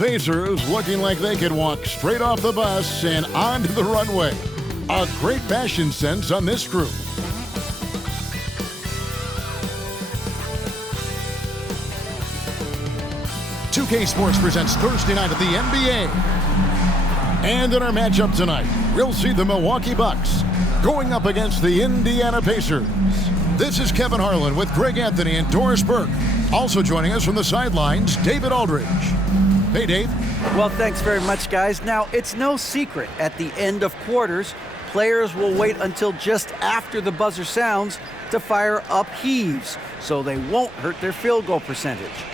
Pacers looking like they could walk straight off the bus and onto the runway. A great fashion sense on this crew. "2K Sports presents Thursday night at the NBA. And in our matchup tonight, we'll see the Milwaukee Bucks going up against the Indiana Pacers. This is Kevin Harlan with Greg Anthony and Doris Burke. Also joining us from the sidelines, David Aldridge. Hey, Dave. Well, thanks very much, guys. Now, it's no secret at the end of quarters, players will wait until just after the buzzer sounds to fire up heaves, so they won't hurt their field goal percentage.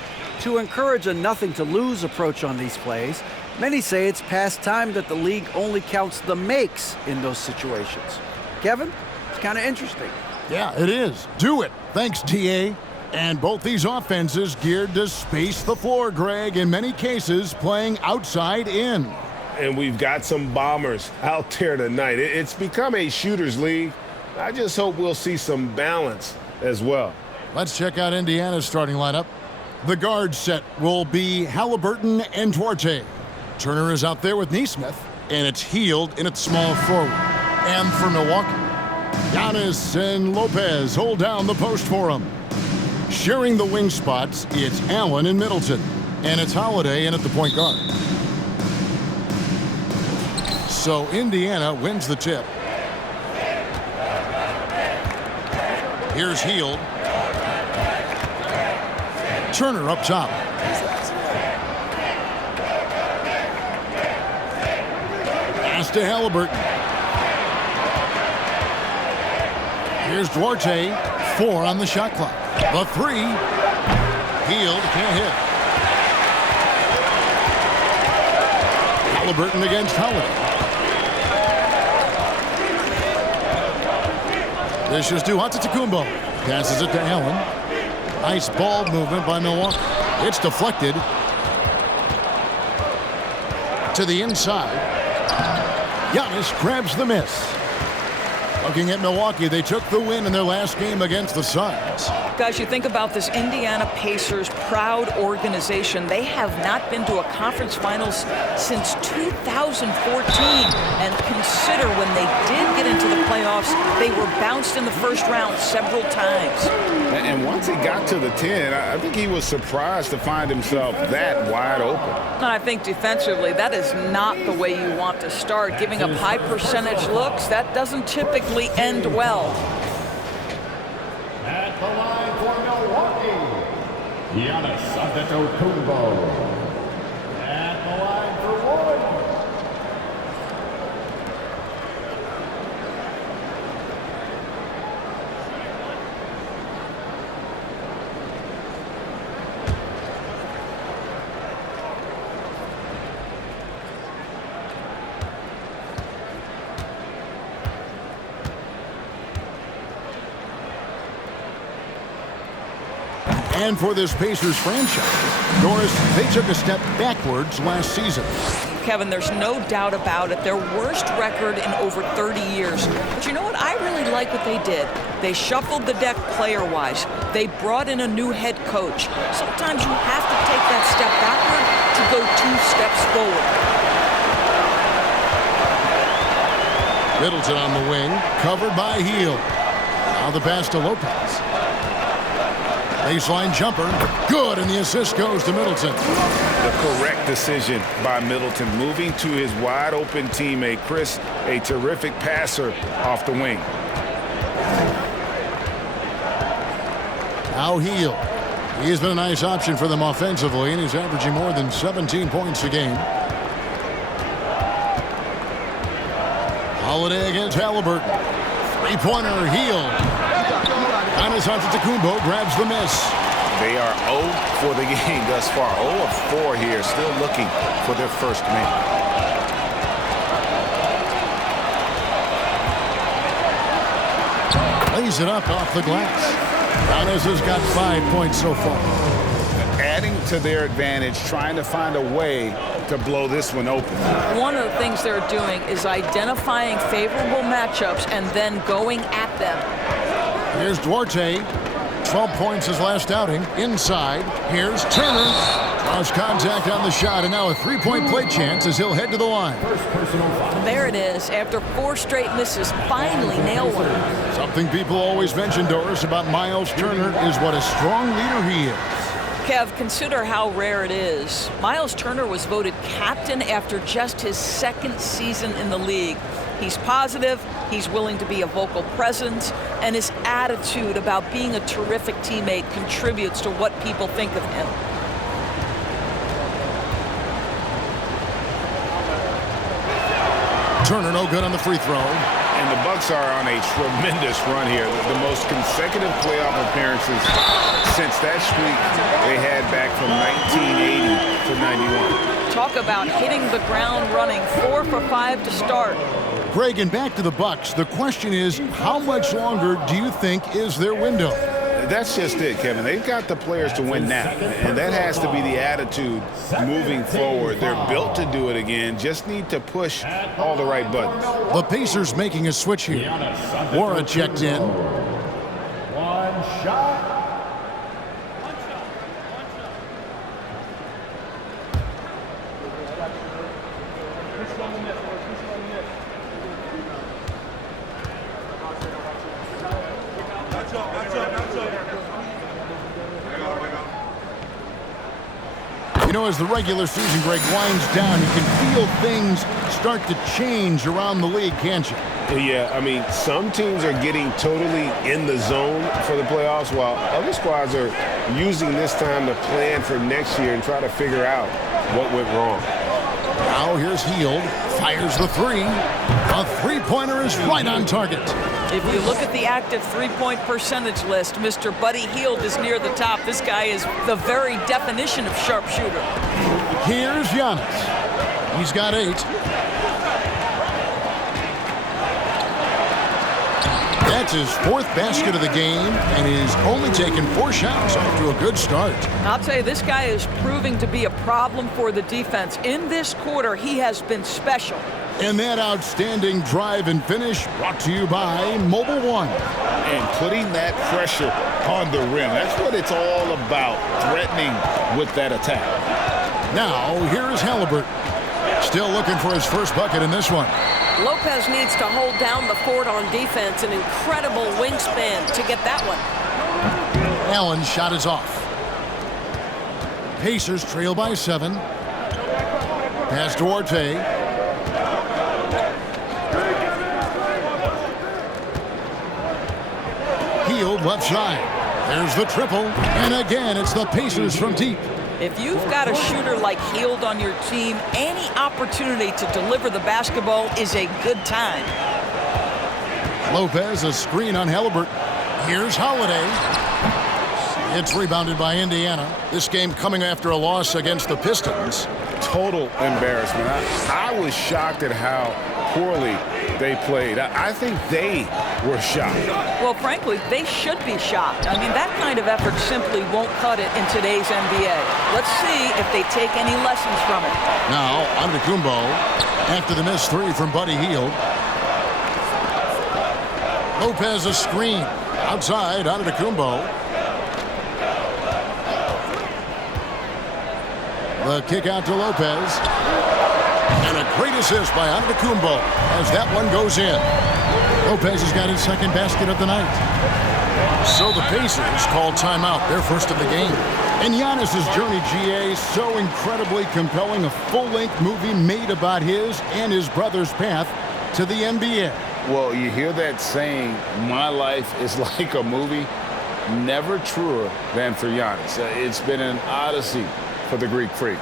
To encourage a nothing-to-lose approach on these plays, many say it's past time that the league only counts the makes in those situations. Kevin, it's kind of interesting. Yeah, it is. Do it. Thanks, TA. And both these offenses geared to space the floor, Greg, in many cases playing outside in. And we've got some bombers out there tonight. It's become a shooter's league. I just hope we'll see some balance as well. Let's check out Indiana's starting lineup. The guard set will be Halliburton and Duarte. Turner is out there with Nesmith, and it's Hield in its small forward. And for Milwaukee, Giannis and Lopez hold down the post for him. Sharing the wing spots, it's Allen and Middleton. And it's Holiday in at the point guard. So Indiana wins the tip. Here's Hield. Turner up top. Pass to Halliburton. Here's Duarte. 4 on the shot clock. The 3. Hield can't hit. Halliburton against Holiday. This is to Antetokounmpo. Passes it to Allen. Nice ball movement by Milwaukee. It's deflected to the inside. Giannis grabs the miss. Looking at Milwaukee, they took the win in their last game against the Suns. Guys, you think about this Indiana Pacers proud organization. They have not been to a conference finals since 2014. And consider when they did get into the playoffs, they were bounced in the first round several times. And once he got to the 10, I think he was surprised to find himself that wide open. I think defensively, that is not the way you want to start. Giving up high percentage looks, that doesn't typically end well. At the line for Milwaukee, Giannis Antetokounmpo. At the line for one. And for this Pacers franchise, Doris, they took a step backwards last season. Kevin, there's no doubt about it. Their worst record in over 30 years. But you know what? I really like what they did. They shuffled the deck player-wise. They brought in a new head coach. Sometimes you have to take that step backward to go 2 steps forward. Middleton on the wing, covered by Hield. Now the pass to Lopez. Baseline jumper, good, and the assist goes to Middleton. The correct decision by Middleton, moving to his wide-open teammate, Chris, a terrific passer off the wing. Now Hield. He has been a nice option for them offensively, and he's averaging more than 17 points a game. Holiday against Halliburton. Three-pointer, Hield. Giannis Antetokounmpo grabs the miss. They are 0 for the game thus far. 0 of 4 here, still looking for their first make. Lays it up off the glass. Giannis has got 5 points so far. Adding to their advantage, trying to find a way to blow this one open. One of the things they're doing is identifying favorable matchups and then going at them. Here's Duarte. 12 points his last outing. Inside. Here's Turner. Cross contact on the shot, and now a three-point play chance as he'll head to the line. First personal foul. There it is. After 4 straight misses, finally nailed one. Something people always mention, Doris, about Miles Turner is what a strong leader he is. Kev, consider how rare it is. Miles Turner was voted captain after just his 2nd season in the league. He's positive, he's willing to be a vocal presence, and his attitude about being a terrific teammate contributes to what people think of him. Turner no good on the free throw. And the Bucks are on a tremendous run here. The most consecutive playoff appearances since that streak they had back from 1980 to 91. Talk about hitting the ground running. 4 for 5 to start. Greg, and back to the Bucks. The question is, how much longer do you think is their window? That's just it, Kevin. They've got the players to win now, and that has to be the attitude moving forward. They're built to do it again, just need to push all the right buttons. The Pacers making a switch here. Wara checked in. One shot. You know, as the regular season, Greg, winds down, you can feel things start to change around the league, can't you? Yeah, I mean, some teams are getting totally in the zone for the playoffs, while other squads are using this time to plan for next year and try to figure out what went wrong. Now here's Hield, fires the three. A three-pointer is right on target. If you look at the active three-point percentage list, Mr. Buddy Hield is near the top. This guy is the very definition of sharpshooter. Here's Giannis. He's got 8. That's his 4th basket of the game, and he's only taken 4 shots off to a good start. I'll tell you, this guy is proving to be a problem for the defense. In this quarter, he has been special. And that outstanding drive and finish brought to you by Mobile One. And putting that pressure on the rim, that's what it's all about, threatening with that attack. Now, here's Halliburton. Still looking for his first bucket in this one. Lopez needs to hold down the fort on defense. An incredible wingspan to get that one. Allen's shot is off. Pacers trail by 7. Pass to Duarte. Hield left side. There's the triple. And again, it's the Pacers from deep. If you've got a shooter like Hield on your team, any opportunity to deliver the basketball is a good time. Lopez, a screen on Halliburton. Here's Holiday. It's rebounded by Indiana. This game coming after a loss against the Pistons. Total embarrassment. I was shocked at how poorly they played. I think they were shocked. Well, frankly, they should be shocked. I mean, that kind of effort simply won't cut it in today's NBA. Let's see if they take any lessons from it. Now, Antetokounmpo, after the missed 3 from Buddy Hield. Lopez a screen. Outside, Antetokounmpo. The kick out to Lopez. And a great assist by Antetokounmpo as that one goes in. Lopez has got his 2nd basket of the night. So the Pacers call timeout, their first of the game. And Giannis' journey, GA, so incredibly compelling. A full-length movie made about his and his brother's path to the NBA. Well, you hear that saying, my life is like a movie. Never truer than for Giannis. It's been an odyssey for the Greek Freak.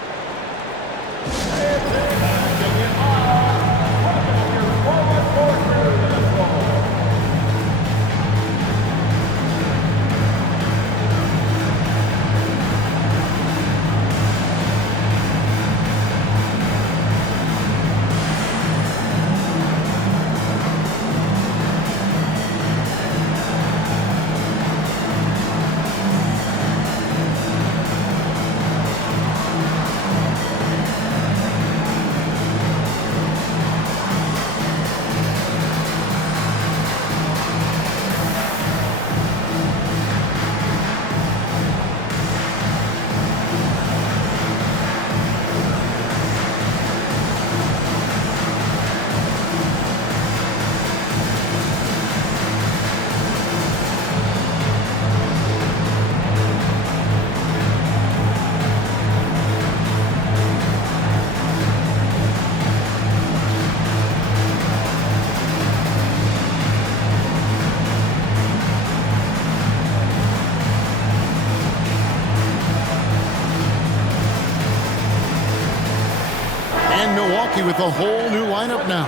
And Milwaukee with a whole new lineup now.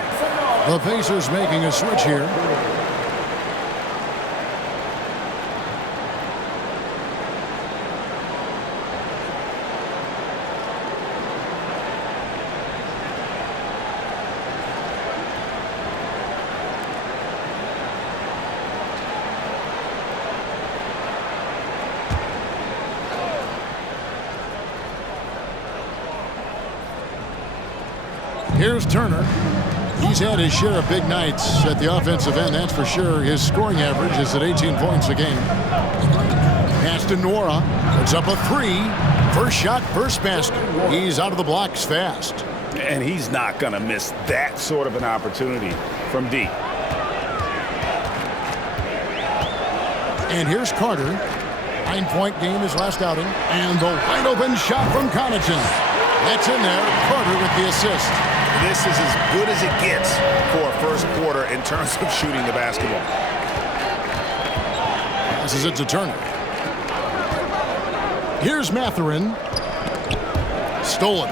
The Pacers making a switch here. Here's Turner. He's had his share of big nights at the offensive end, that's for sure. His scoring average is at 18 points a game. Pass to Nwora. Puts up a three. First shot, first basket. He's out of the blocks fast. And he's not going to miss that sort of an opportunity from deep. And here's Carter. 9-point game his last outing. And the wide open shot from Connaughton. That's in there. Carter with the assist. This is as good as it gets for a first quarter in terms of shooting the basketball. Passes it to Turner. Here's Mathurin. Stolen.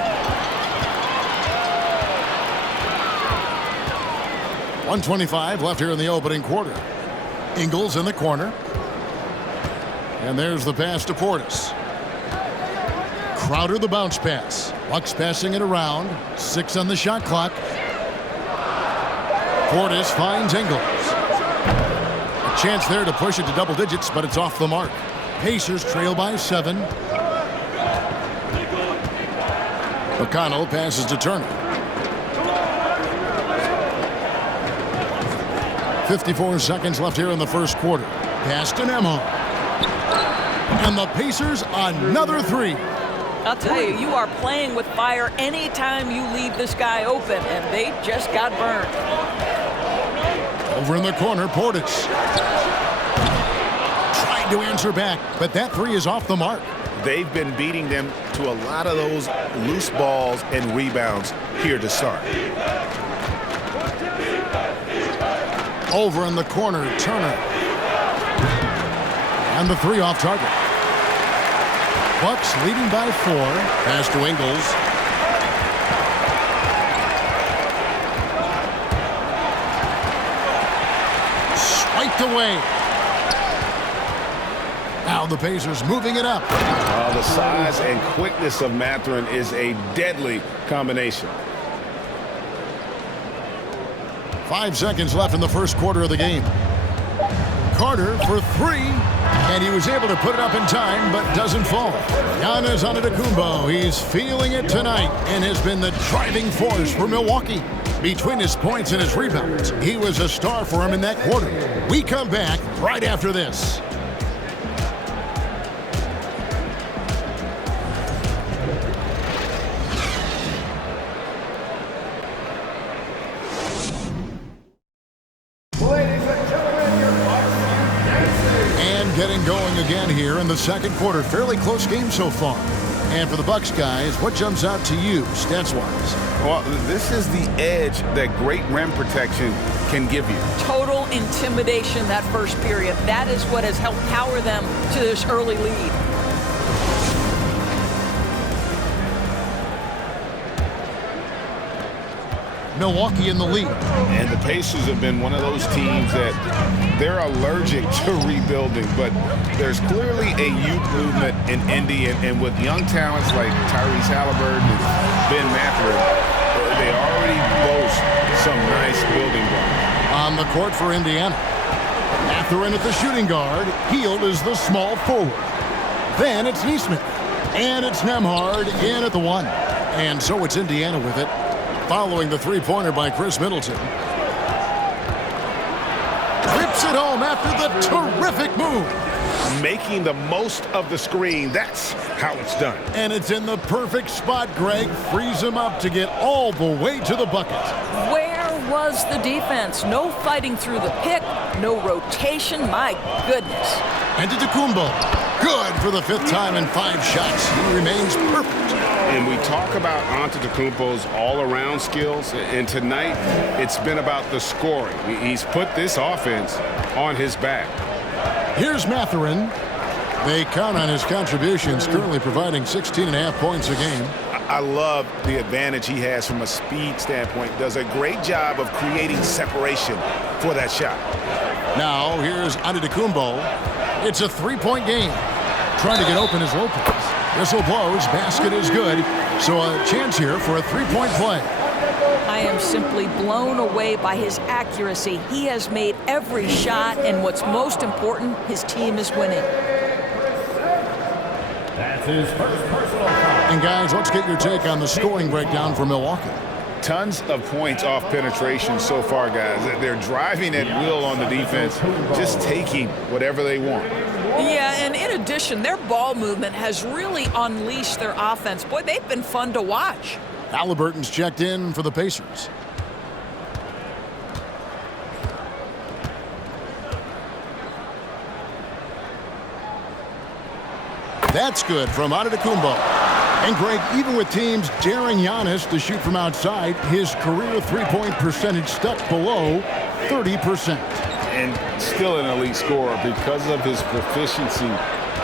1:25 left here in the opening quarter. Ingles in the corner. And there's the pass to Portis. Crowder the bounce pass. Bucks passing it around. 6 on the shot clock. Portis finds Ingles. A chance there to push it to double digits, but it's off the mark. Pacers trail by 7. McConnell passes to Turner. 54 seconds left here in the first quarter. Pass to Nembhard. And the Pacers another three. I'll tell you, you are playing with fire anytime you leave this guy open, and they just got burned. Over in the corner, Portis. Tried to answer back, but that three is off the mark. They've been beating them to a lot of those loose balls and rebounds here to start. Over in the corner, Turner. And the three off target. Bucks leading by 4. Pass to Ingles. Swiped away. Now the Pacers moving it up. The size and quickness of Mathurin is a deadly combination. 5 seconds left in the first quarter of the game. Carter for 3, and he was able to put it up in time, but doesn't fall. Giannis Antetokounmpo, he's feeling it tonight and has been the driving force for Milwaukee. Between his points and his rebounds, he was a star for him in that quarter. We come back right after this. Getting going again here in the second quarter. Fairly close game so far. And for the Bucks guys, what jumps out to you stats-wise? Well, this is the edge that great rim protection can give you. Total intimidation that first period. That is what has helped power them to this early lead. Milwaukee in the lead. And the Pacers have been one of those teams that they're allergic to rebuilding, but there's clearly a youth movement in Indy, and with young talents like Tyrese Halliburton and Ben Mathurin, they already boast some nice building blocks. On the court for Indiana. Mathurin at the shooting guard. Hield is the small forward. Then it's Nesmith. And it's Nembhard in at the 1. And so it's Indiana with it, following the three-pointer by Chris Middleton. Rips it home after the terrific move. Making the most of the screen, that's how it's done. And it's in the perfect spot. Greg frees him up to get all the way to the bucket. Where was the defense? No fighting through the pick, no rotation. My goodness. Antetokounmpo, good for the 5th time in 5 shots. He remains perfect. And we talk about Antetokounmpo's all-around skills, and tonight it's been about the scoring. He's put this offense on his back. Here's Mathurin. They count on his contributions, currently providing 16.5 points a game. I love the advantage he has from a speed standpoint. Does a great job of creating separation for that shot. Now, here's Antetokounmpo. It's a three-point game. Trying to get open is Lopez. Whistle blows. Basket is good. So a chance here for a three-point play. I am simply blown away by his accuracy. He has made every shot, and what's most important, his team is winning. That's his first personal foul. And guys, let's get your take on the scoring breakdown for Milwaukee. Tons of points off penetration so far, guys. They're driving at will on the defense, just taking whatever they want. Yeah, and in addition, their ball movement has really unleashed their offense. Boy, they've been fun to watch. Halliburton's checked in for the Pacers. That's good from Antetokounmpo. And Greg, even with teams daring Giannis to shoot from outside, his career three-point percentage stuck below 30%. And still an elite scorer because of his proficiency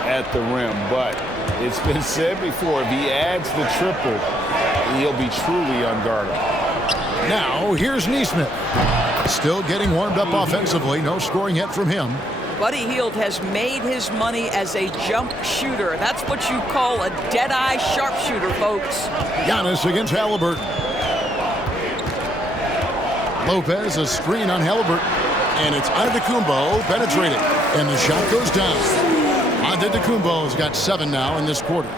at the rim. But it's been said before, if he adds the triple, he'll be truly unguardable. Now, here's Nesmith. Still getting warmed up offensively. No scoring yet from him. Buddy Hield has made his money as a jump shooter. That's what you call a dead-eye sharpshooter, folks. Giannis against Halliburton. Lopez, a screen on Halliburton. And it's Antetokounmpo penetrating. And the shot goes down. Antetokounmpo's got 7 now in this quarter.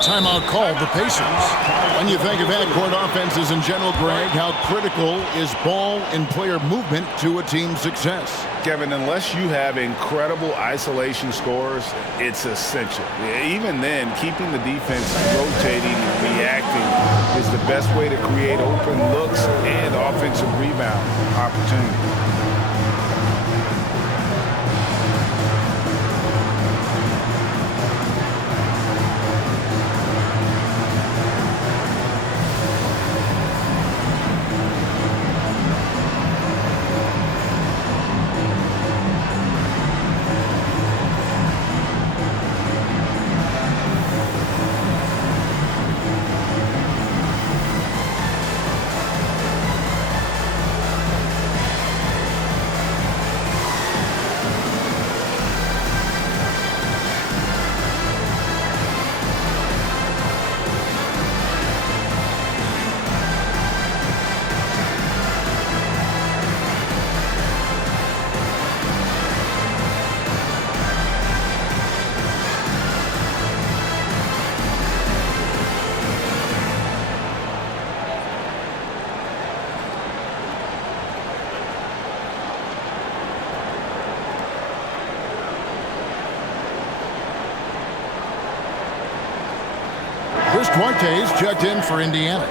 Timeout called the Pacers. When you think of backcourt offenses in general, Greg, how critical is ball and player movement to a team's success? Kevin, unless you have incredible isolation scores, it's essential. Even then, keeping the defense rotating and reacting is the best way to create open looks and offensive rebound opportunities. Chris Duarte's checked in for Indiana.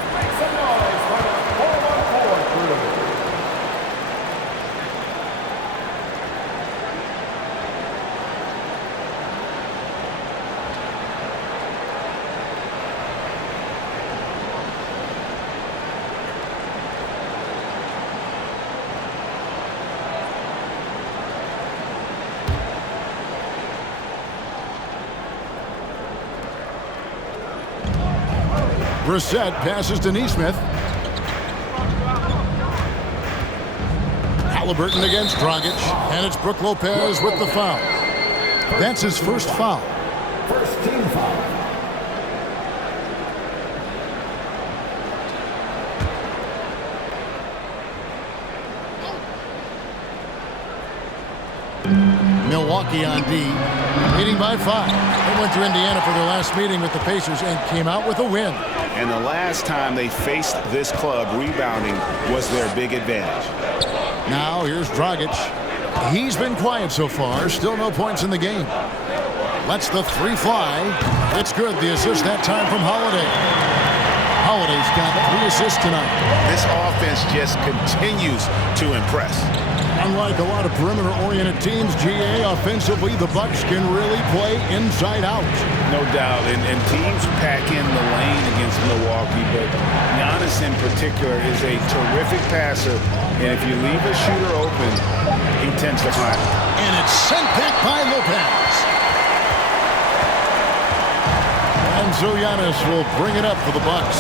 Brissett passes to Nesmith. Halliburton against Dragic, and it's Brook Lopez with the foul. That's his first foul. First team foul. Milwaukee on D, leading by 5. They went to Indiana for their last meeting with the Pacers and came out with a win. And the last time they faced this club, rebounding was their big advantage. Now here's Dragic. He's been quiet so far. Still no points in the game. Lets the three fly. It's good. The assist that time from Holiday. Holiday's got 3 assists tonight. This offense just continues to impress. Unlike a lot of perimeter-oriented teams, GA, offensively, the Bucks can really play inside out. No doubt, and teams pack in the lane against Milwaukee, but Giannis in particular is a terrific passer, and if you leave a shooter open, he tends to find it. And it's sent back by Lopez. And so Giannis will bring it up for the Bucks.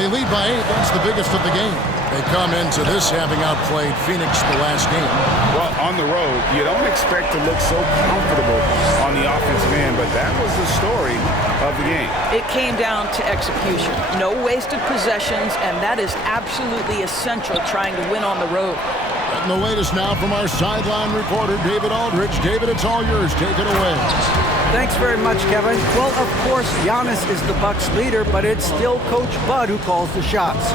They lead by 8. That's the biggest of the game. They come into this having outplayed Phoenix the last game. Well, on the road, you don't expect to look so comfortable on the offensive end, but that was the story of the game. It came down to execution. No wasted possessions, and that is absolutely essential trying to win on the road. And the latest now from our sideline reporter, David Aldridge. David, it's all yours. Take it away. Thanks very much, Kevin. Well, of course, Giannis is the Bucks leader, but it's still Coach Bud who calls the shots.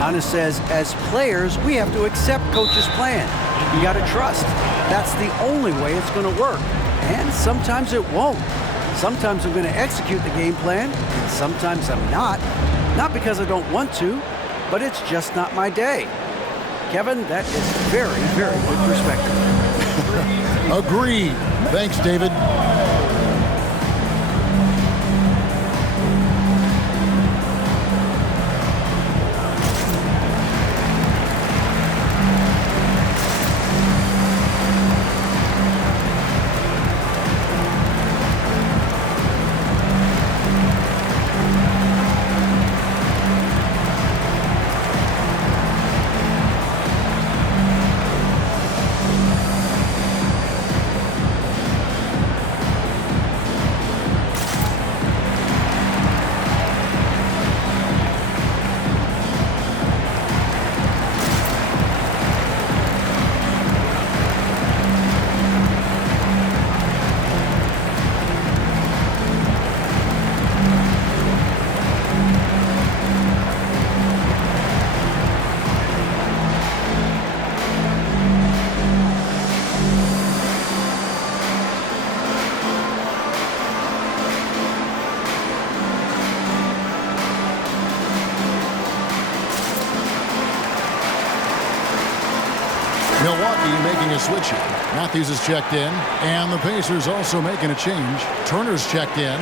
Giannis says, as players, we have to accept Coach's plan. You got to trust. That's the only way it's going to work. And sometimes it won't. Sometimes I'm going to execute the game plan, and sometimes I'm not. Not because I don't want to, but it's just not my day. Kevin, that is very, very good perspective. Agreed. Thanks, David. Milwaukee making a switch here. Matthews is checked in, and the Pacers also making a change. Turner's checked in.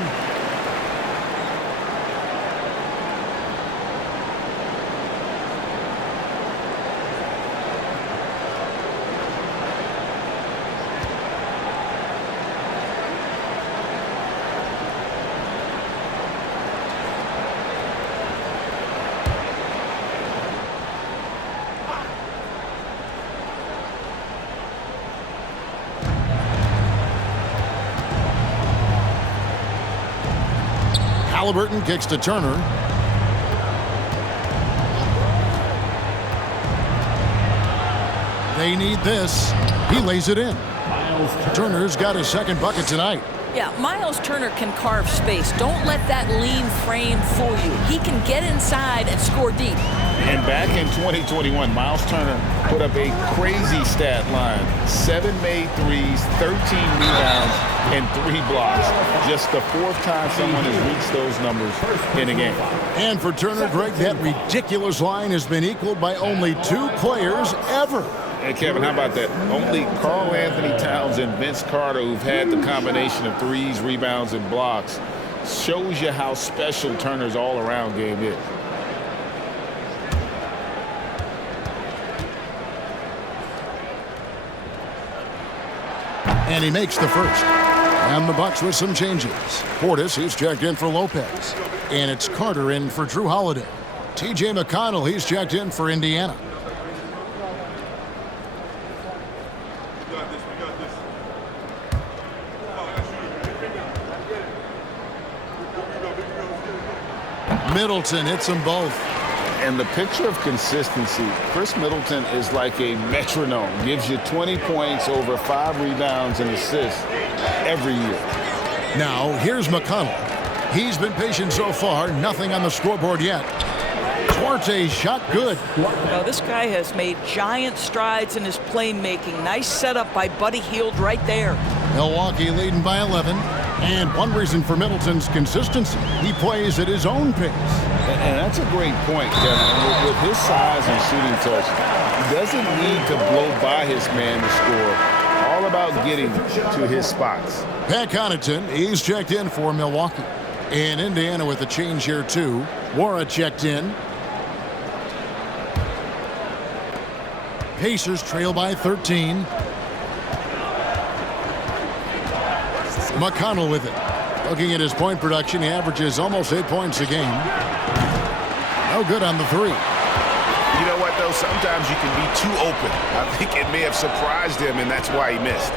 Halliburton kicks to Turner. They need this. He lays it in. Turner's got his second bucket tonight. Yeah, Miles Turner can carve space. Don't let that lean frame fool you. He can get inside and score deep. And back in 2021, Miles Turner put up a crazy stat line. 7 made threes, 13 rebounds, and 3 blocks. Just the 4th time someone has reached those numbers in a game. And for Turner, Greg, that ridiculous line has been equaled by only 2 players ever. Hey, Kevin, how about that? Only Karl Anthony Towns and Vince Carter, who've had the combination of threes, rebounds, and blocks, shows you how special Turner's all-around game is. And he makes the first. And the Bucks with some changes. Portis, he's checked in for Lopez. And it's Carter in for Drew Holiday. T.J. McConnell, he's checked in for Indiana. Middleton hits them both. And the picture of consistency, Chris Middleton is like a metronome. Gives you 20 points, over 5 rebounds and assists every year. Now, here's McConnell. He's been patient so far. Nothing on the scoreboard yet. Duarte shot good. Now, this guy has made giant strides in his playmaking. Nice setup by Buddy Hield right there. Milwaukee leading by 11. And one reason for Middleton's consistency, he plays at his own pace. And that's a great point, Kevin. With his size and shooting touch, he doesn't need to blow by his man to score. All about getting to his spots. Pat Connaughton, he's checked in for Milwaukee. And Indiana with a change here, too. Wara checked in. Pacers trail by 13. McConnell with it. Looking at his point production, he averages almost 8 points a game. No good on the three. You know what, though? Sometimes you can be too open. I think it may have surprised him, and that's why he missed.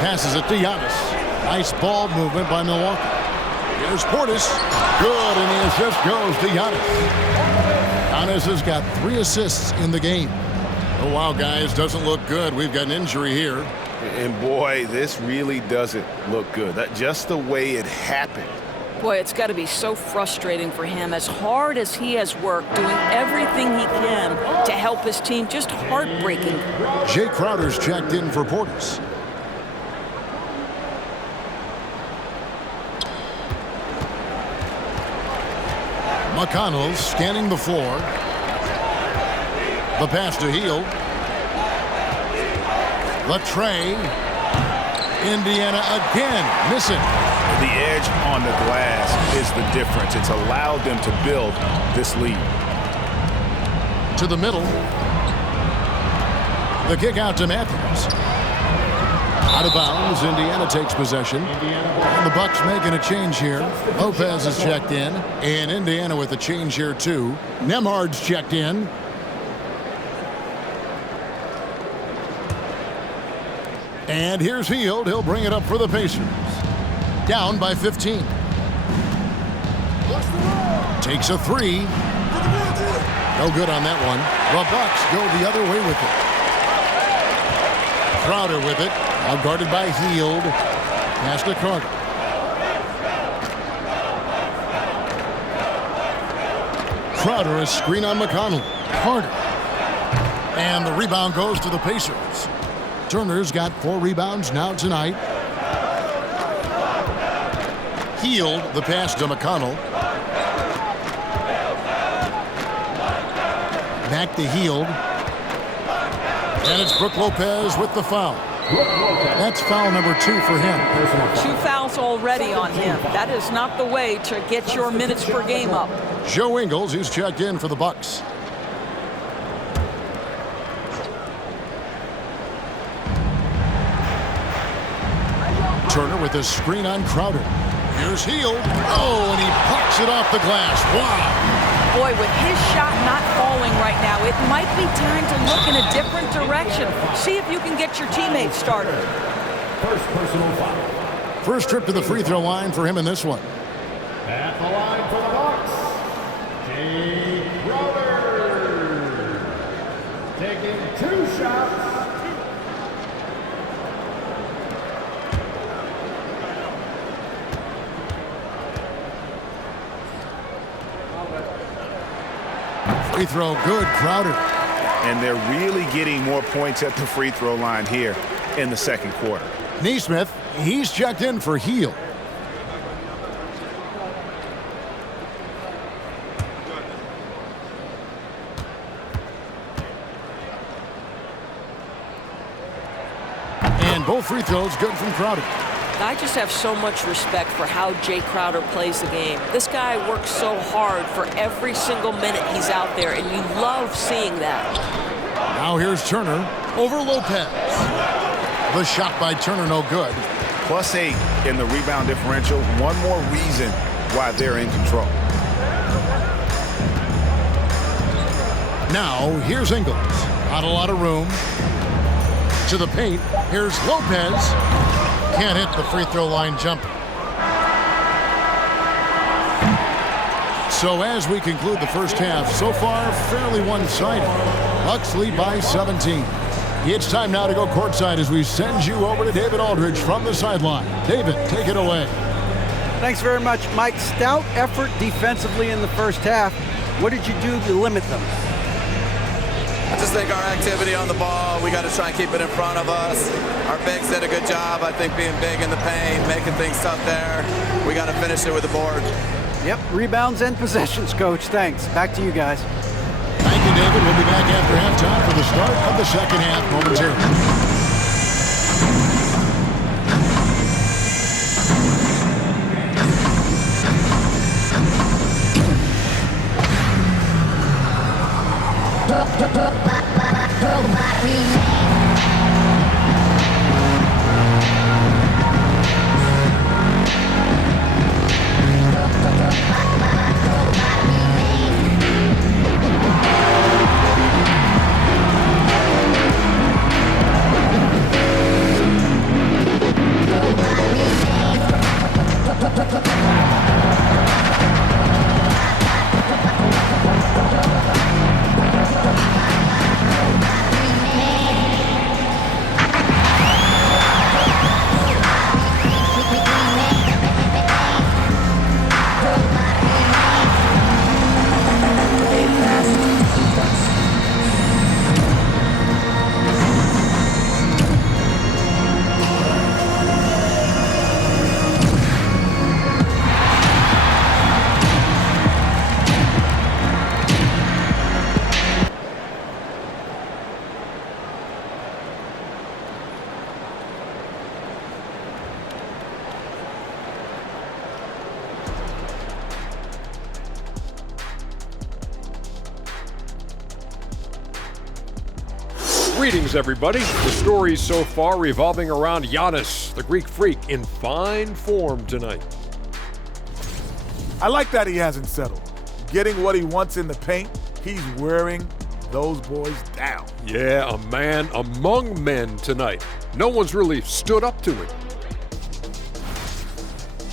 Passes it to Giannis. Nice ball movement by Milwaukee. Here's Portis. Good, and the assist goes to Giannis. Giannis has got 3 assists in the game. Oh, wow, guys, doesn't look good. We've got an injury here. And, boy, this really doesn't look good. Just the way it happened. Boy, it's got to be so frustrating for him. As hard as he has worked, doing everything he can to help his team, just heartbreaking. Jay Crowder's checked in for Portis. McConnell scanning the floor. The pass to Hield. Latrey. Indiana again missing. The edge on the glass is the difference. It's allowed them to build this lead. To the middle. The kick out to Matthews. Out of bounds. Indiana takes possession. And the Bucks making a change here. Lopez is checked in. And Indiana with a change here too. Nembhard's checked in. And here's Hield. He'll bring it up for the Pacers. Down by 15. Takes a three. No good on that one. The Bucks go the other way with it. Crowder with it. Now guarded by Hield. Pass to Carter. Crowder, a screen on McConnell. Carter. And the rebound goes to the Pacers. Turner's got 4 rebounds now tonight. Hield, the pass to McConnell. Back to Hield. And it's Brook Lopez with the foul. That's foul number 2 for him. 2 fouls already on him. That is not the way to get your minutes per game up. Joe Ingles, who's checked in for the Bucks. Turner with a screen on Crowder. Here's Hield. Oh, and he pucks it off the glass. Wow. Boy, with his shot not falling right now, it might be time to look in a different direction. See if you can get your teammates started. First personal foul. First trip to the free throw line for him in this one. At the line for the Bucks, Jay Crowder. Taking 2 shots. Free throw good, Crowder. And they're really getting more points at the free throw line here in the second quarter. Nesmith, he's checked in for Hield. And both free throws good from Crowder. I just have so much respect for how Jay Crowder plays the game. This guy works so hard for every single minute he's out there, and you love seeing that. Now here's Turner over Lopez. The shot by Turner no good. +8 in the rebound differential. One more reason why they're in control. Now here's Ingles. Not a lot of room. To the paint. Here's Lopez. Can't hit the free throw line jumper. So as we conclude the first half, so far fairly one-sided. Bucks lead by 17. It's time now to go courtside as we send you over to David Aldridge from the sideline. David, take it away. Thanks very much, Mike. Stout effort defensively in the first half. What did you do to limit them? I just think our activity on the ball, we got to try and keep it in front of us. Our bigs did a good job, I think, being big in the paint, making things tough there. We got to finish it with the board. Yep, rebounds and possessions, Coach. Thanks. Back to you guys. Thank you, David. We'll be back after halftime for the start of the second half momentarily. Greetings, everybody. The stories so far revolving around Giannis, the Greek freak, in fine form tonight. I like that he hasn't settled. Getting what he wants in the paint, he's wearing those boys down. Yeah, a man among men tonight. No one's really stood up to him.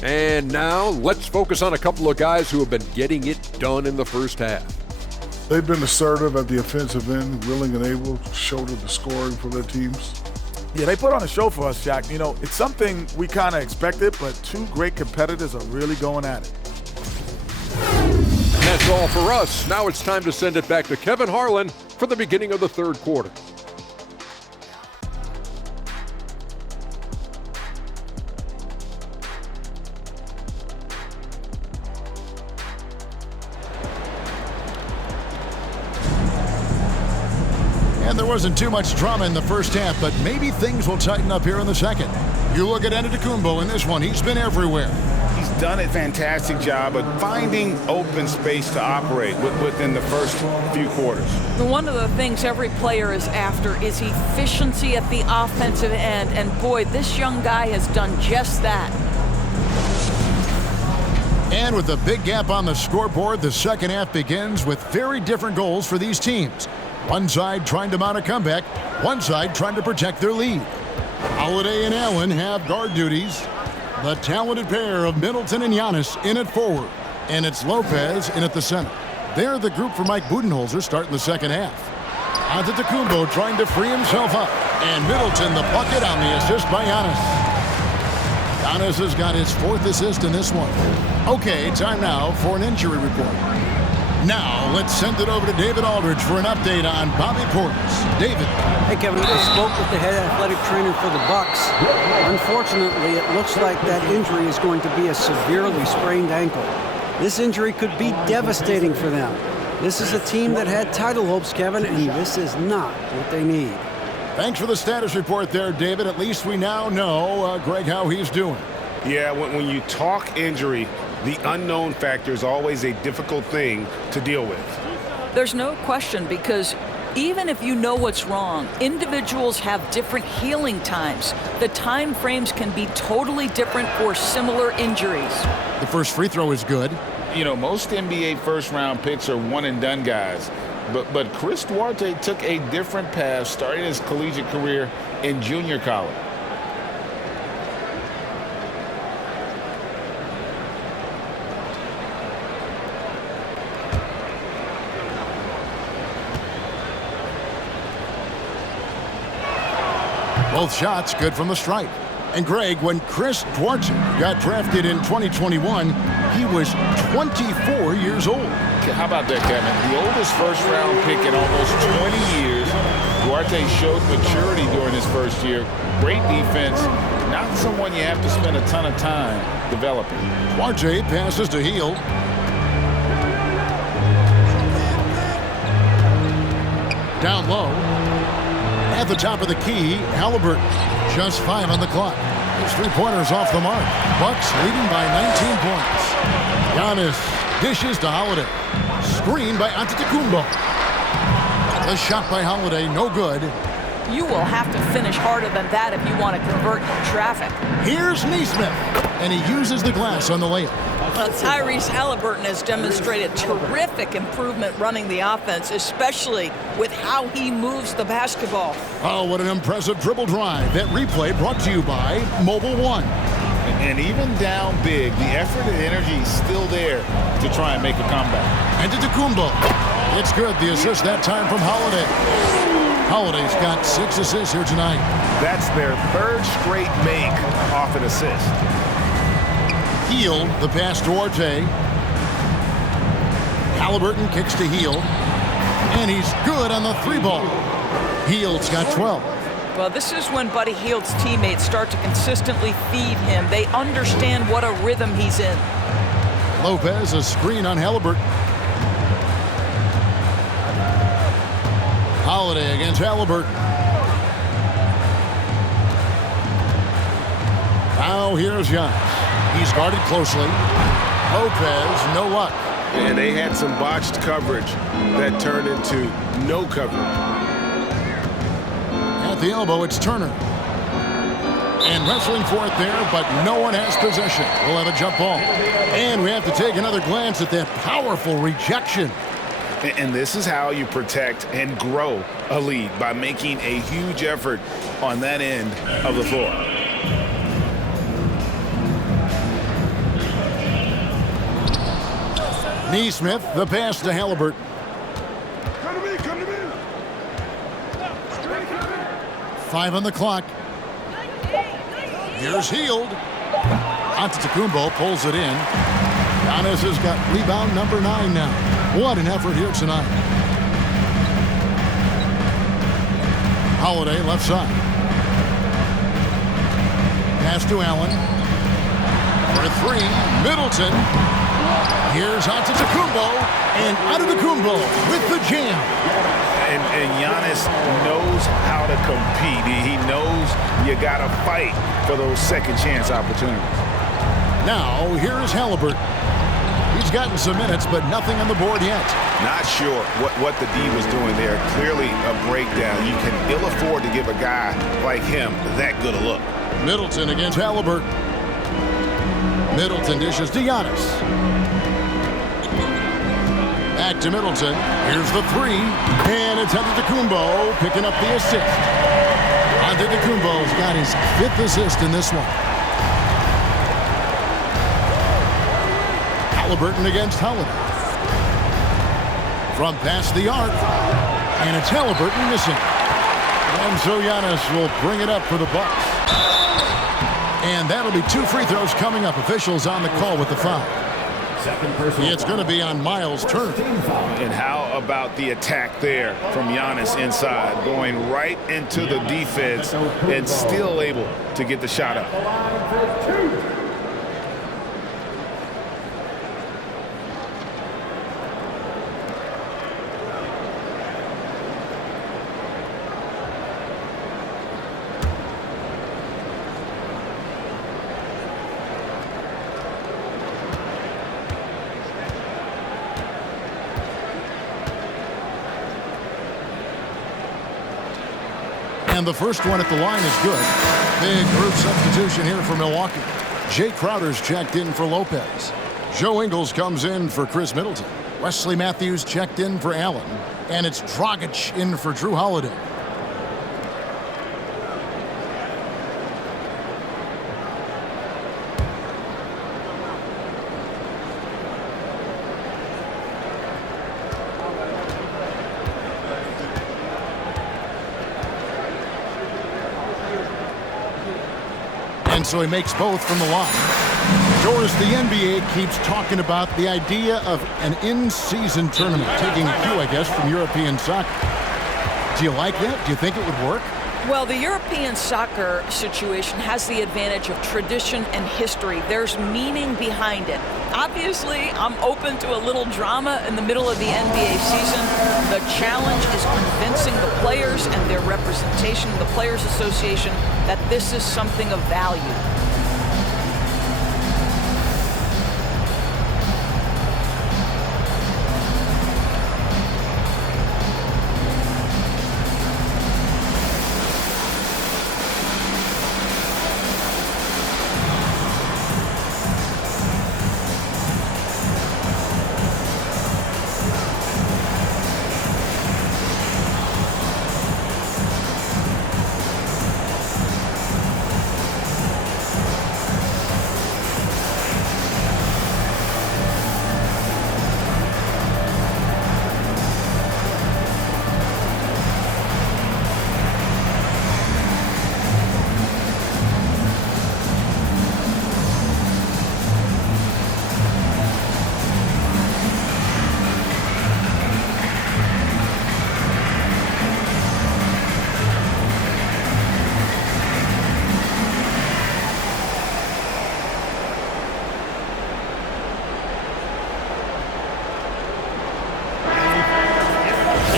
And now, let's focus on a couple of guys who have been getting it done in the first half. They've been assertive at the offensive end, willing and able to shoulder the scoring for their teams. Yeah, they put on a show for us, Shaq. You know, it's something we kind of expected, but two great competitors are really going at it. And that's all for us. Now it's time to send it back to Kevin Harlan for the beginning of the third quarter. And there wasn't too much drama in the first half, but maybe things will tighten up here in the second. You look at Antetokounmpo in this one. He's been everywhere. He's done a fantastic job of finding open space to operate within the first few quarters. One of the things every player is after is efficiency at the offensive end. And boy, this young guy has done just that. And with a big gap on the scoreboard, the second half begins with very different goals for these teams. One side trying to mount a comeback, one side trying to protect their lead. Holiday and Allen have guard duties. The talented pair of Middleton and Giannis in at forward. And it's Lopez in at the center. They're the group for Mike Budenholzer starting the second half. Antetokounmpo trying to free himself up. And Middleton the bucket on the assist by Giannis. Giannis has got his fourth assist in this one. Okay, time now for an injury report. Now, let's send it over to David Aldridge for an update on Bobby Portis. David. Hey, Kevin, I spoke with the head athletic trainer for the Bucks. Unfortunately, it looks like that injury is going to be a severely sprained ankle. This injury could be devastating for them. This is a team that had title hopes, Kevin, and this is not what they need. Thanks for the status report there, David. At least we now know, Greg, how he's doing. Yeah, when you talk injury, the unknown factor is always a difficult thing to deal with. There's no question, because even if you know what's wrong, individuals have different healing times. The time frames can be totally different for similar injuries. The first free throw is good. You know, most NBA first-round picks are one-and-done guys. But Chris Duarte took a different path starting his collegiate career in junior college. Both shots good from the stripe. And Greg, when Chris Duarte got drafted in 2021, he was 24 years old. How about that, Kevin? The oldest first-round pick in almost 20 years. Duarte showed maturity during his first year. Great defense. Not someone you have to spend a ton of time developing. Duarte passes to Hield. Down low. At the top of the key, Halliburton. Just 5 on the clock. His three-pointers off the mark. Bucks leading by 19 points. Giannis dishes to Holiday. Screen by Antetokounmpo. The shot by Holiday, no good. You will have to finish harder than that if you want to convert in traffic. Here's Nesmith, and he uses the glass on the layup. Well, Tyrese Halliburton has demonstrated terrific improvement running the offense, especially with how he moves the basketball. Oh, what an impressive dribble drive. That replay brought to you by Mobile One. And even down big, the effort and energy is still there to try and make a comeback. Antetokounmpo. It's good. The assist that time from Holiday. Holiday's got 6 assists here tonight. That's their third straight make off an assist. Hield, the pass to Duarte. Halliburton kicks to Hield. And he's good on the 3-ball. Hield's got 12. Well, this is when Buddy Hield's teammates start to consistently feed him. They understand what a rhythm he's in. Lopez, a screen on Halliburton. Holiday against Halliburton. Now here's Giannis. He's guarded closely. Lopez, no luck. And they had some botched coverage that turned into no coverage. at the elbow, it's Turner. And wrestling for it there, but no one has possession. We'll have a jump ball. And we have to take another glance at that powerful rejection. And this is how you protect and grow a lead, by making a huge effort on that end of the floor. Neesmith, the pass to Halliburton. Come to me. 5 on the clock. Here's Hield. Antetokounmpo pulls it in. Giannis has got rebound number 9 now. What an effort here tonight. Holiday left side. Pass to Allen. For 3, Middleton. Here's Antetokounmpo, and Antetokounmpo with the jam. And Giannis knows how to compete. He knows you got to fight for those second chance opportunities. Now, here's Halliburton. He's gotten some minutes, but nothing on the board yet. Not sure what the D was doing there. Clearly a breakdown. You can ill afford to give a guy like him that good a look. Middleton against Halliburton. Middleton dishes to Giannis. Back to Middleton. Here's the 3. And it's Antetokounmpo picking up the assist. Antetokounmpo's got his 5th assist in this one. Halliburton against Holiday. From past the arc. And it's Halliburton missing. And so Giannis will bring it up for the Bucks. And that'll be 2 free throws coming up. Officials on the call with the foul. It's going to be on Miles Turner. And how about the attack there from Giannis inside, going right into the defense and still able to get the shot up. And the first one at the line is good. Big group substitution here for Milwaukee. Jay Crowder's checked in for Lopez. Joe Ingles comes in for Chris Middleton. Wesley Matthews checked in for Allen. And it's Dragic in for Drew Holiday. And so he makes both from the line. Doris, the NBA keeps talking about the idea of an in-season tournament, taking a cue, I guess, from European soccer. Do you like that? Do you think it would work? Well, the European soccer situation has the advantage of tradition and history. There's meaning behind it. Obviously, I'm open to a little drama in the middle of the NBA season. The challenge is convincing the players and their representation in the Players Association that this is something of value.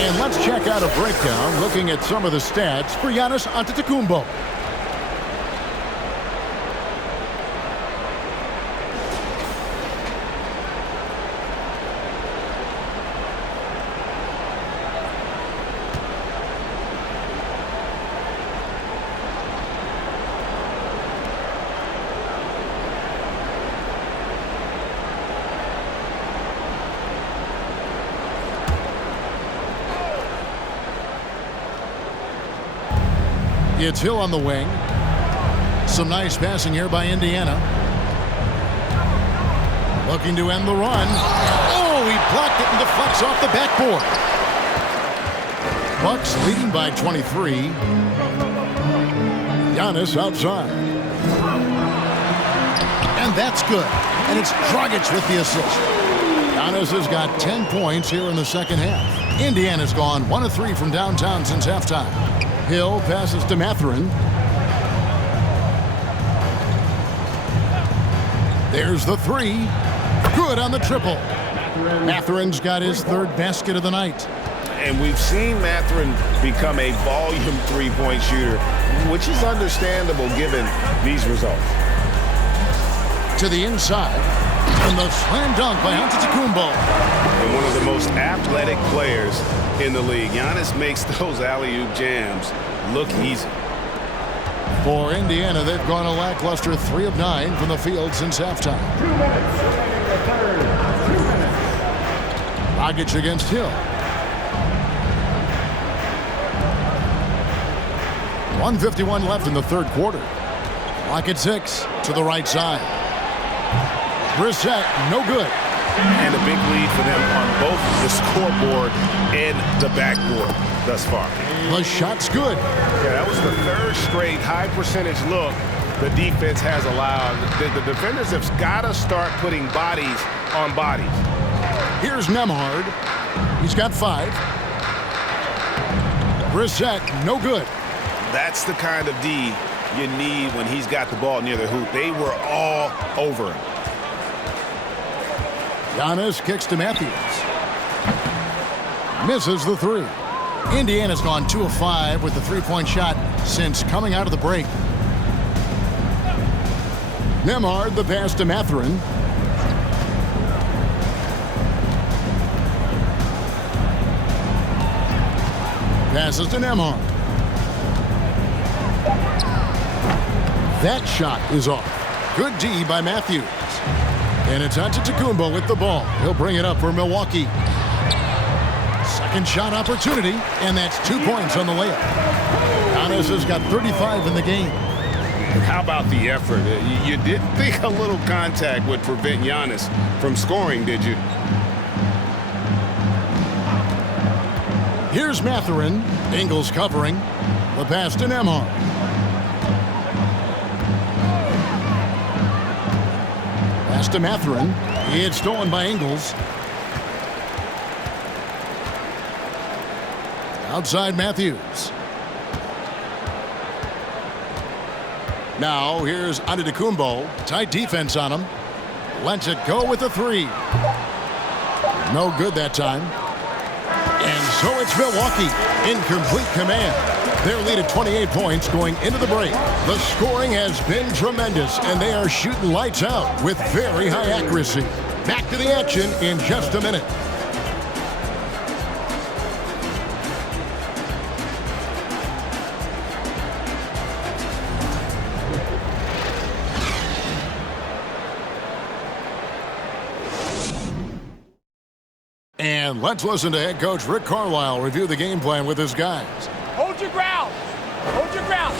And let's check out a breakdown looking at some of the stats for Giannis Antetokounmpo. It's Hill on the wing. Some nice passing here by Indiana. Looking to end the run. Oh, he blocked it and deflects off the backboard. Bucks leading by 23. Giannis outside. And that's good. And it's Dragic with the assist. Giannis has got 10 points here in the second half. Indiana's gone 1 of 3 from downtown since halftime. Hill passes to Mathurin. There's the three. Good on the triple. Mathurin's got his third basket of the night. And we've seen Mathurin become a volume three-point shooter, which is understandable given these results. To the inside. And the slam dunk by Antetokounmpo. And one of the most athletic players in the league. Giannis makes those alley-oop jams look easy. For Indiana, they've gone a lackluster 3 of 9 from the field since halftime. 2 minutes. Third. 2 minutes. Dragic against Hill. 1:51 left in the third quarter. Clock at 6 to the right side. Brissett, no good. And a big lead for them on both the scoreboard and the backboard thus far. The shot's good. Yeah, that was the third straight high percentage look the defense has allowed. The defenders have got to start putting bodies on bodies. Here's Nembhard. He's got 5. Brissett, no good. That's the kind of D you need when he's got the ball near the hoop. They were all over him. Giannis kicks to Matthews. Misses the 3. Indiana's gone 2 of 5 with the 3-point shot since coming out of the break. Nembhard, the pass to Mathurin. Passes to Nembhard. That shot is off. Good D by Matthews. And it's Antetokounmpo with the ball. He'll bring it up for Milwaukee. Second shot opportunity, and that's 2 points on the layup. Giannis has got 35 in the game. How about the effort? You didn't think a little contact would prevent Giannis from scoring, did you? Here's Mathurin. Ingles covering. The pass to Nembhard. Pass to Mathurin. It's stolen by Ingles. Outside Matthews. Now here's Antetokounmpo. Tight defense on him. Lets it go with the 3. No good that time. And so it's Milwaukee in complete command. Their lead at 28 points going into the break. The scoring has been tremendous, and they are shooting lights out with very high accuracy. Back to the action in just a minute. And let's listen to head coach Rick Carlisle review the game plan with his guys. Hold your ground. Hold your ground.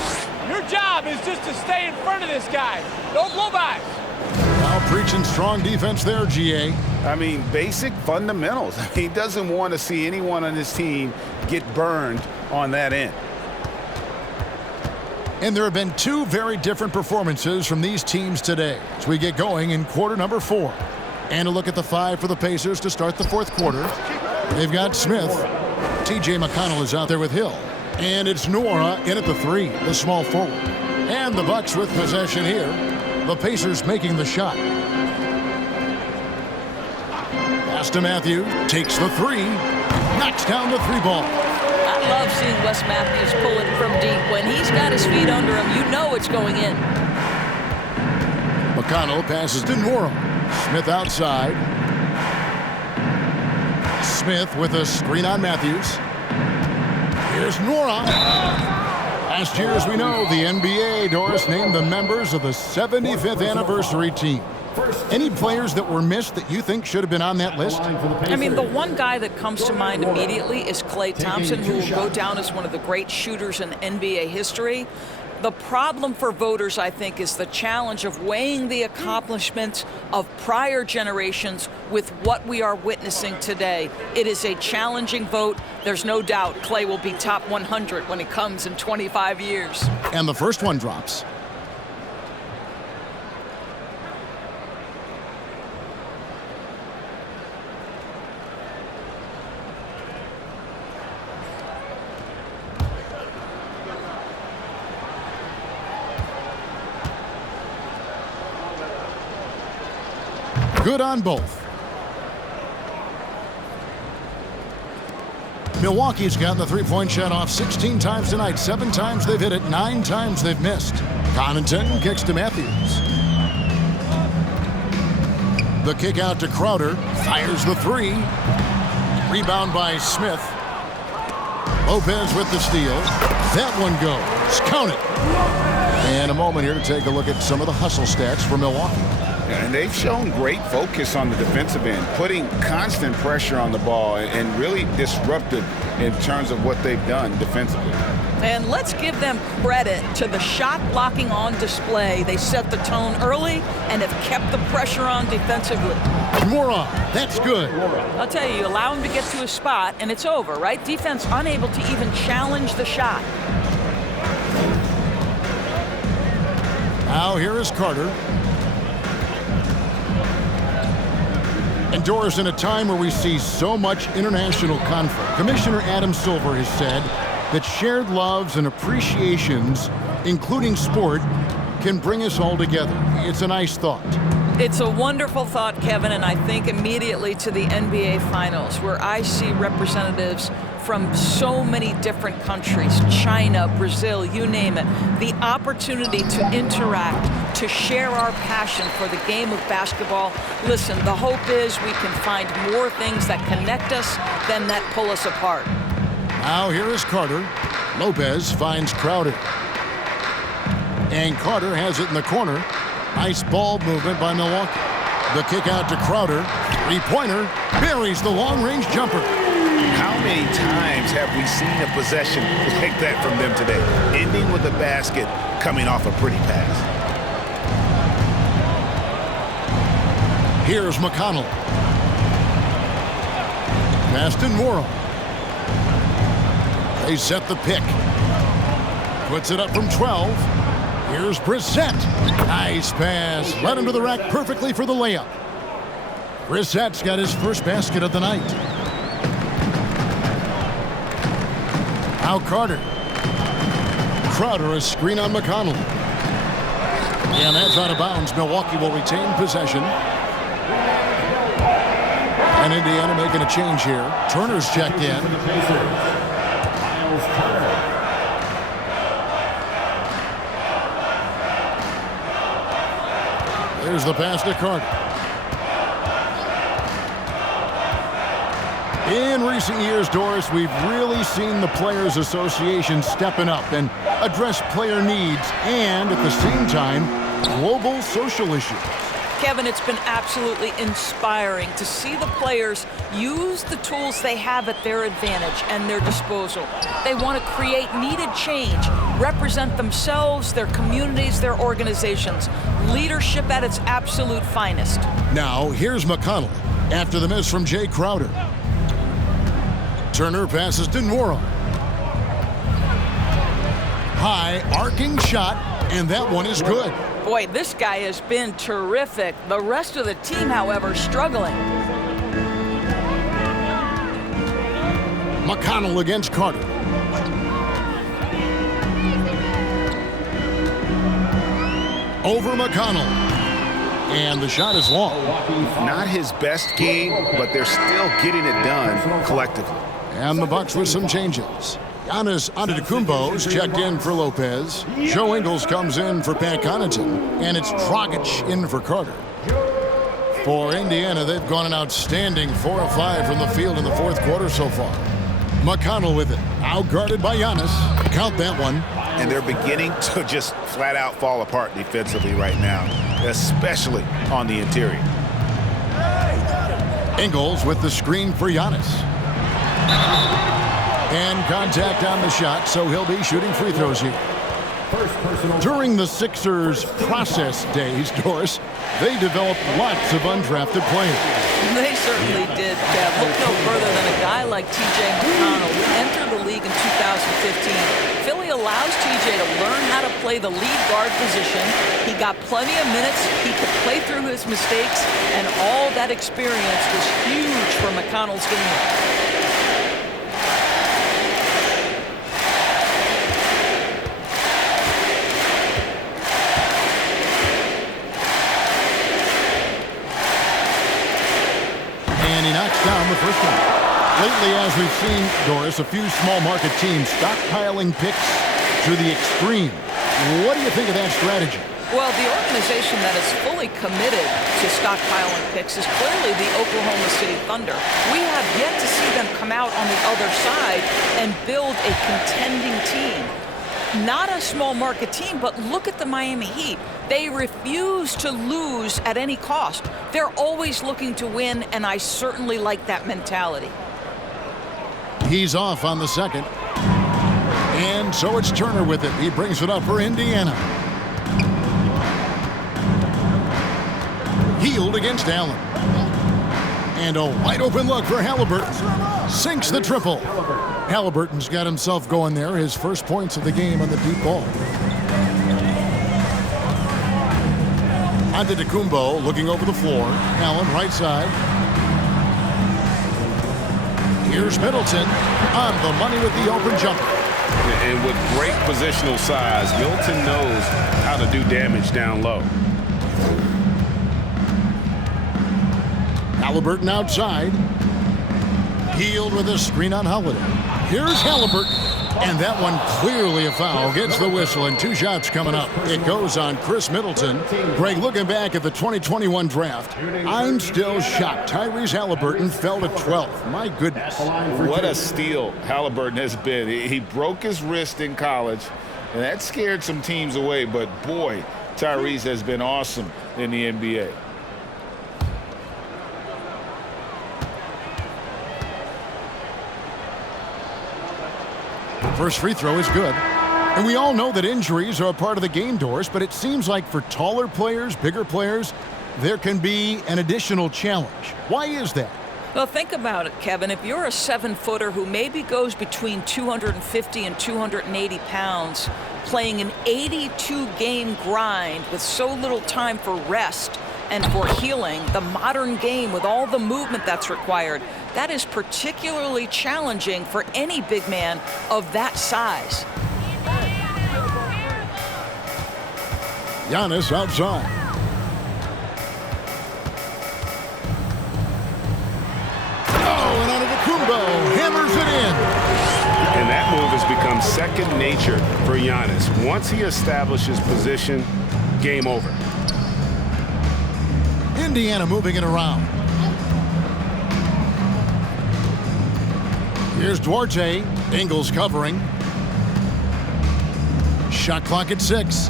Your job is just to stay in front of this guy. Don't blow by. Now preaching strong defense there, GA. I mean, basic fundamentals. He doesn't want to see anyone on his team get burned on that end. And there have been 2 very different performances from these teams today as we get going in quarter number 4. And a look at the 5 for the Pacers to start the fourth quarter. They've got Smith. T.J. McConnell is out there with Hill. And it's Nwora in at the 3, the small forward. And the Bucks with possession here. The Pacers making the shot. Pass to Matthews. Takes the 3. Knocks down the 3 ball. I love seeing Wes Matthews pull it from deep. When he's got his feet under him, you know it's going in. McConnell passes to Nwora. Smith outside. Smith with a screen on Matthews. Here's Nwora. Last year, as we know, the NBA, Doris, named the members of the 75th anniversary team. Any players that were missed that you think should have been on that list? I mean, the one guy that comes to mind immediately is Klay Thompson, who will go down as one of the great shooters in NBA history. The problem for voters, I think, is the challenge of weighing the accomplishments of prior generations with what we are witnessing today. It is a challenging vote. There's no doubt Klay will be top 100 when it comes in 25 years. And the first one drops. Good on both. Milwaukee's gotten the three-point shot off 16 times tonight. 7 times they've hit it, 9 times they've missed. Connaughton kicks to Matthews. The kick out to Crowder. Fires the three. Rebound by Smith. Lopez with the steal. That one goes. Count it. And a moment here to take a look at some of the hustle stats for Milwaukee. And they've shown great focus on the defensive end, putting constant pressure on the ball and really disruptive in terms of what they've done defensively. And let's give them credit to the shot blocking on display. They set the tone early and have kept the pressure on defensively. Moron, that's good. I'll tell you, you allow him to get to a spot and it's over, right? Defense unable to even challenge the shot. Now here is Carter. Indoors in a time where we see so much international conflict, Commissioner Adam Silver has said that shared loves and appreciations, including sport, can bring us all together. It's a nice thought. It's a wonderful thought, Kevin, and I think immediately to the NBA Finals, where I see representatives from so many different countries, China, Brazil, you name it, the opportunity to interact, to share our passion for the game of basketball. Listen, the hope is we can find more things that connect us than that pull us apart. Now here is Carter. Lopez finds Crowder. And Carter has it in the corner. Nice ball movement by Milwaukee. The kick out to Crowder. Three-pointer. Buries the long-range jumper. How many times have we seen a possession like that from them today? Ending with a basket, coming off a pretty pass. Here's McConnell. Pass to Morrow. They set the pick. Puts it up from 12. Here's Brissett. Nice pass. Led him to the rack perfectly for the layup. Brissett's got his first basket of the night. Now Carter. Crowder, a screen on McConnell. And that's out of bounds. Milwaukee will retain possession. And Indiana making a change here. Turner's checked in. There's the pass to Carter. In recent years, Doris, we've really seen the Players Association stepping up and address player needs and, at the same time, global social issues. Kevin, it's been absolutely inspiring to see the players use the tools they have at their advantage and their disposal. They want to create needed change, represent themselves, their communities, their organizations. Leadership at its absolute finest. Now, here's McConnell after the miss from Jay Crowder. Turner passes to Nwora. High, arcing shot, and that one is good. Boy, this guy has been terrific. The rest of the team, however, struggling. McConnell against Carter. Over McConnell. And the shot is long. Not his best game, but they're still getting it done collectively. And the Bucks with some changes. Giannis Antetokounmpo's checked in for Lopez. Joe Ingles comes in for Pat Connaughton. And it's Dragic in for Carter. For Indiana, they've gone an outstanding 4 of 5 from the field in the fourth quarter so far. McConnell with it. Out-guarded by Giannis. Count that one. And they're beginning to just flat out fall apart defensively right now. especially on the interior. Ingles with the screen for Giannis. And contact on the shot, so he'll be shooting free throws here. During the Sixers' process days, Doris, they developed lots of undrafted players. They certainly did, Kev. Look no further than a guy like T.J. McConnell, who entered the league in 2015. Philly allows T.J. to learn how to play the lead guard position. He got plenty of minutes. He could play through his mistakes, and all that experience was huge for McConnell's game. Down the first one. Lately, as we've seen, Doris, a few small market teams stockpiling picks to the extreme. What do you think of that strategy? Well, the organization that is fully committed to stockpiling picks is clearly the Oklahoma City Thunder. We have yet to see them come out on the other side and build a contending team. Not a small market team, but look at the Miami Heat. They refuse to lose at any cost. They're always looking to win, and I certainly like that mentality. He's off on the second. And so it's Turner with it. He brings it up for Indiana. Hield against Allen. And a wide open look for Halliburton. Sinks the triple. Halliburton's got himself going there. His first points of the game on the deep ball. Antetokounmpo looking over the floor. Allen right side. Here's Middleton on the money with the open jumper. And with great positional size, Middleton knows how to do damage down low. Halliburton outside. Hield with a screen on Holiday. Here's Halliburton. And that one clearly a foul. Gets the whistle, and two shots coming up. It goes on Chris Middleton. Greg, looking back at the 2021 draft, I'm still shocked. Tyrese Halliburton fell to 12th. My goodness. What a steal Halliburton has been. He broke his wrist in college, and that scared some teams away. But, boy, Tyrese has been awesome in the NBA. First free throw is good. And we all know that injuries are a part of the game, Doris, but it seems like for taller players, bigger players, there can be an additional challenge. Why is that? Well, think about it, Kevin. If you're a 7-footer who maybe goes between 250 and 280 pounds, playing an 82-game grind with so little time for rest and for healing, the modern game with all the movement that's required, that is particularly challenging for any big man of that size. Giannis outside. Oh, and Antetokounmpo hammers it in. And that move has become second nature for Giannis. Once he establishes position, game over. Indiana moving it around. Here's Duarte. Ingles covering. Shot clock at 6.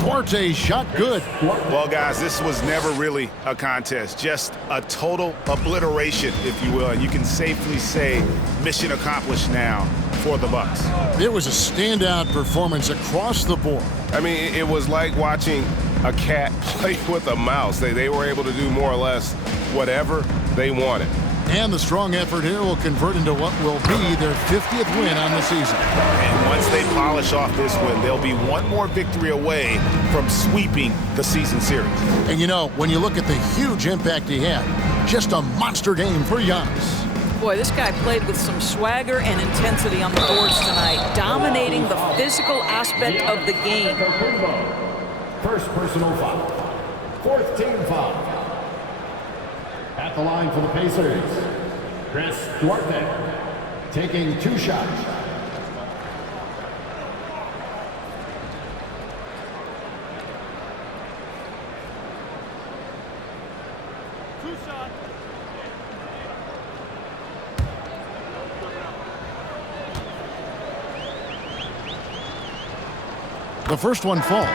Duarte shot good. Well, guys, this was never really a contest, just a total obliteration, if you will. And you can safely say mission accomplished now for the Bucks. It was a standout performance across the board. I mean, it was like watching a cat play with a mouse. They were able to do more or less whatever they wanted. And the strong effort here will convert into what will be their 50th win on the season. And once they polish off this win, they'll be one more victory away from sweeping the season series. And you know, when you look at the huge impact he had, just a monster game for Giannis. Boy, this guy played with some swagger and intensity on the boards tonight, dominating the physical aspect of the game. First personal foul. Fourth team foul. At the line for the Pacers, Chris Duarte, taking 2 shots. The first one falls.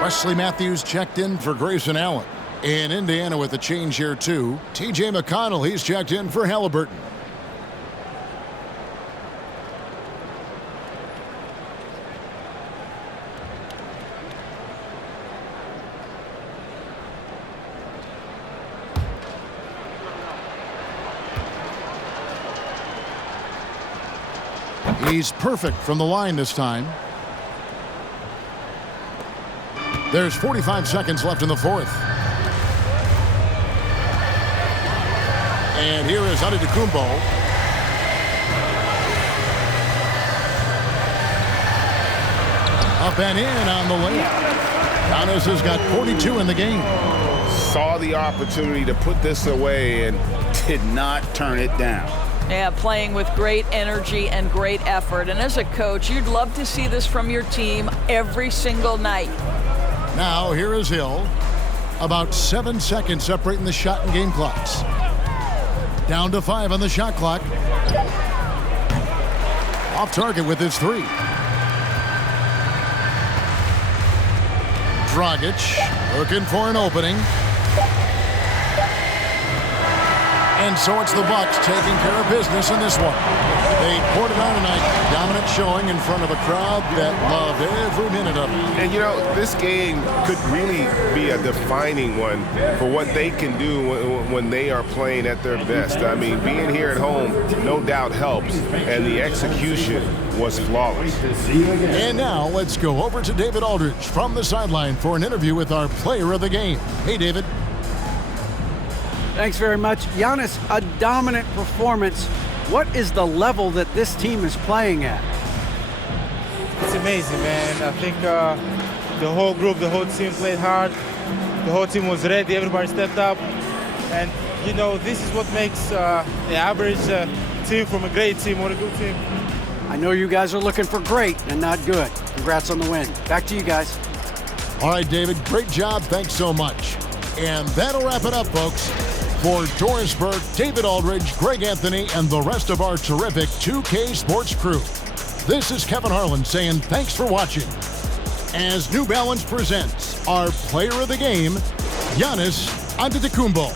Wesley Matthews checked in for Grayson Allen. In Indiana with a change here too, T.J. McConnell, he's checked in for Halliburton. He's perfect from the line this time. There's 45 seconds left in the fourth. And here is Antetokounmpo. Up and in on the layup. Giannis has got 42 in the game. Saw the opportunity to put this away and did not turn it down. Yeah, playing with great energy and great effort. And as a coach, you'd love to see this from your team every single night. Now, here is Hill. About 7 seconds separating the shot and game clocks. Down to 5 on the shot clock. Off target with his 3. Dragic looking for an opening. And so it's the Bucks taking care of business in this one. They poured it on tonight. Dominant showing in front of a crowd that loved every minute of it. And, you know, this game could really be a defining one for what they can do when they are playing at their best. I mean, being here at home no doubt helps, and the execution was flawless. And now let's go over to David Aldridge from the sideline for an interview with our player of the game. Hey, David. Thanks very much. Giannis, a dominant performance. What is the level that this team is playing at? It's amazing, man. I think the whole group, the whole team played hard. The whole team was ready. Everybody stepped up. And, you know, this is what makes the average team from a great team or a good team. I know you guys are looking for great and not good. Congrats on the win. Back to you guys. All right, David, great job. Thanks so much. And that'll wrap it up, folks. For Doris Burke, David Aldridge, Greg Anthony, and the rest of our terrific 2K Sports crew, this is Kevin Harlan saying thanks for watching. As New Balance presents our player of the game, Giannis Antetokounmpo.